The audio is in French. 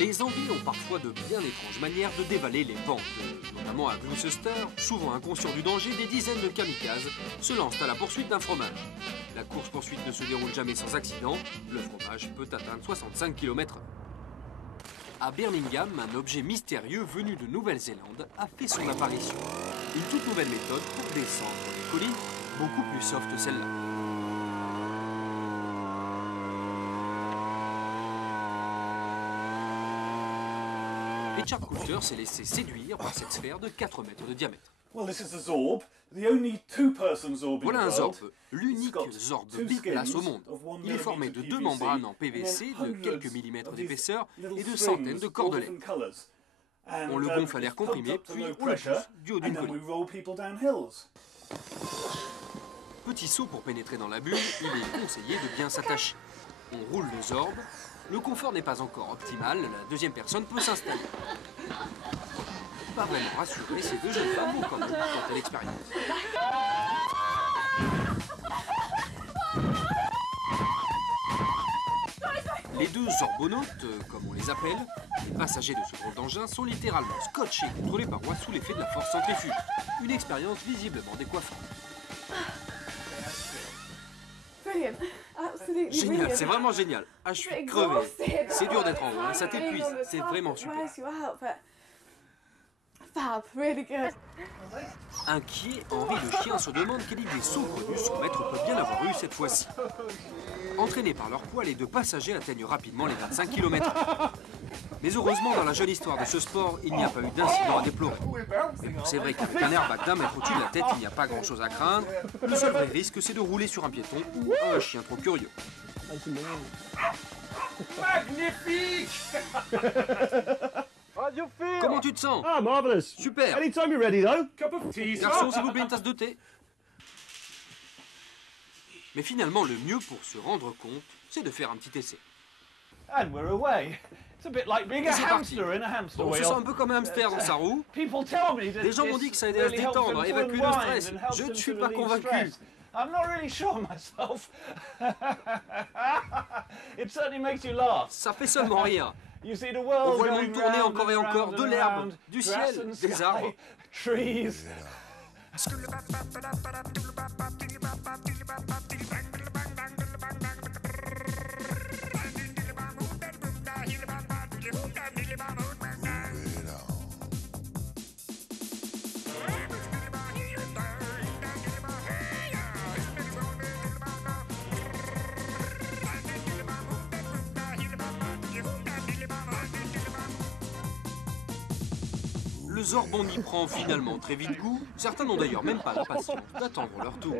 Les zombies ont parfois de bien étranges manières de dévaler les pentes. Notamment à Gloucester, souvent inconscients du danger, des dizaines de kamikazes se lancent à la poursuite d'un fromage. La course-poursuite ne se déroule jamais sans accident, le fromage peut atteindre 65 km/h. À Birmingham, un objet mystérieux venu de Nouvelle-Zélande a fait son apparition. Une toute nouvelle méthode pour descendre des collines, beaucoup plus soft que celle-là. Richard Coulter s'est laissé séduire par cette sphère de 4 mètres de diamètre. Voilà un Zorb, l'unique Zorb biplace au monde. Il est formé de 2 membranes en PVC de quelques millimètres d'épaisseur et de centaines de cordelets. On le gonfle à l'air comprimé, puis on le pousse du haut d'une colline. Petit saut pour pénétrer dans la bulle, il est conseillé de bien s'attacher. On roule le Zorb. Le confort n'est pas encore optimal, la deuxième personne peut s'installer. Pas vraiment rassuré, ces 2 jeunes femmes ont quand même tenté l'expérience. Les 2 zorbonautes, comme on les appelle, les passagers de ce drôle d'engin, sont littéralement scotchés contre les parois sous l'effet de la force centrifuge. Une expérience visiblement décoiffante. Génial, c'est vraiment génial. Ah, je suis crevé. C'est dur d'être en haut, hein, ça t'épuise. C'est vraiment super. Inquiet, Henri le chien se demande quelle idée saugrenue son maître peut bien avoir eue cette fois-ci. Entraînés par leur poids, les 2 passagers atteignent rapidement les 25 km/h. Mais heureusement, dans la jeune histoire de ce sport, il n'y a pas eu d'incident à déplorer. Mais bon, c'est vrai qu'avec un airbag d'1 mètre au-dessus de la tête, il n'y a pas grand-chose à craindre. Le seul vrai risque, c'est de rouler sur un piéton ou un chien trop curieux. Magnifique! Comment tu te sens? Ah, marvelous. Super. Anytime you're ready, though. Cup of tea, sir? Garçon, s'il vous plaît, une tasse de thé. Mais finalement, le mieux pour se rendre compte, c'est de faire un petit essai. And we're away. It's a bit like being a C'est parti. hamster in a hamster On se wheel. sent un peu comme un hamster dans sa roue. People tell me that Les gens m'ont dit que ça aidait à se this really détendre, à helps them évacuer to le unwind stress. and helps Je ne them suis to pas relieve convaincu. stress. I'm not really sure myself. It certainly makes you laugh. Ça fait seulement rire. You see the On world voit le going monde tourner round encore et and encore, round de and l'herbe, round, du grass ciel, and des sky, arbres. trees. Le Zorbon y prend finalement très vite goût. Certains n'ont d'ailleurs même pas la patience d'attendre leur tour.